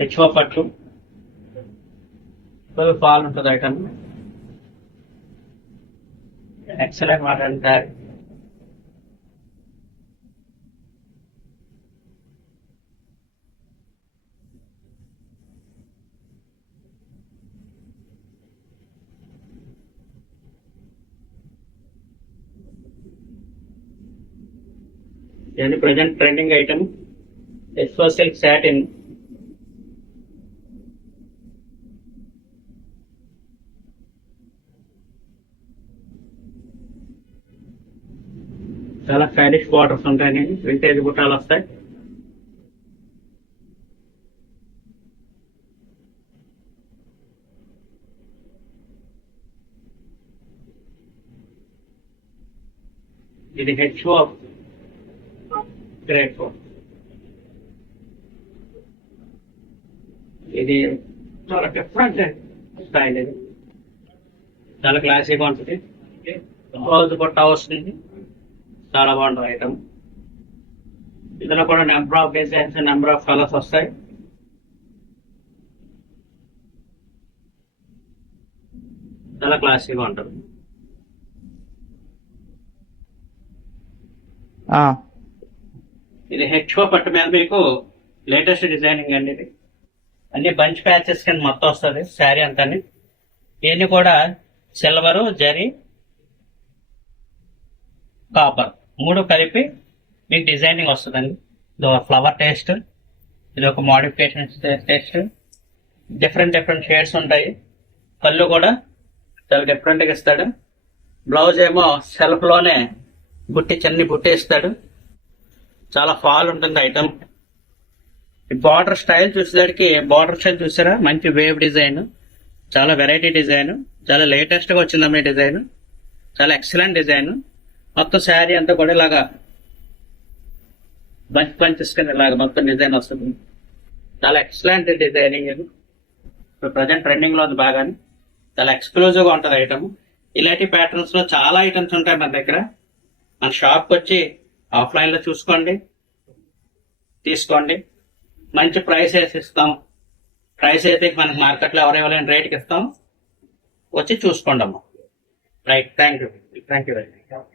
HO పట్టు full fall ఉంటుంది item. Excellent model sari. ఇది present trending item so silk satin. చాలా స్టైలిష్ బార్డర్స్ ఉంటాయి, వింటేజ్ బుట్టాలు వస్తాయి. ఇది హెచ్ఓ గ్రేట్. ఇది చాలా డిఫరెంట్ స్టైల్. ఇది చాలా క్లాసీగా ఉంటుంది. బ్లౌజ్ బుట్ట వస్తుంది, చాలా బాగుంటుంది ఐటమ్. ఇందులో కూడా number of designs, number of colours వస్తాయి. చాలా క్లాసీగా ఉంటుంది. ఇది హెచ్ఓ పట్టు మీద మీకు లేటెస్ట్ డిజైనింగ్ అండి. ఇది అన్ని బంచ్ ప్యాచెస్ కింద మొత్తం వస్తుంది శారీ అంతా. ఇవన్నీ కూడా సిల్వరు, జరీ, కాపర్ మూడు కలిపి మీకు డిజైనింగ్ వస్తుందండి. ఇది ఒక ఫ్లవర్ టేస్ట్, ఇది ఒక modification taste. Different different shades ఉంటాయి. పళ్ళు కూడా చాలా డిఫరెంట్గా ఇస్తాడు. బ్లౌజ్ ఏమో సెల్ఫ్ లోనే చిన్ని బుట్టి ఇస్తాడు. చాలా ఫాల్ ఉంటుంది ఐటమ్. బార్డర్ స్టైల్ చూసేసరికి, బార్డర్ స్టైల్ చూసారా, మంచి వేవ్ డిజైన్, చాలా వెరైటీ డిజైన్, చాలా లేటెస్ట్ గా వచ్చిందమ్మా ఈ డిజైన్. చాలా ఎక్సలెంట్ డిజైన్. మొత్తం శారీ అంతా కూడా ఇలాగా బంచ్ బంచెస్ కింద ఇలాగా మొత్తం డిజైన్ వస్తుంది. చాలా ఎక్సలెంట్ డిజైనింగ్. ఇది ఇప్పుడు ప్రజెంట్ ట్రెండింగ్ లో ఉంది బాగానే. చాలా ఎక్స్క్లూజివ్ గా ఉంటుంది ఐటమ్. ఇలాంటి ప్యాటర్న్స్ లో చాలా ఐటమ్స్ ఉంటాయి మన దగ్గర. మన షాప్కి వచ్చి ఆఫ్లైన్ లో చూసుకోండి, తీసుకోండి. మంచి ప్రైస్ వేసి ఇస్తాం. ప్రైస్ అయితే మనకి మార్కెట్లో ఎవరు ఇవ్వలేని రేట్కి ఇస్తాం. వచ్చి చూసుకోండి అమ్మా. Right, thank you very much.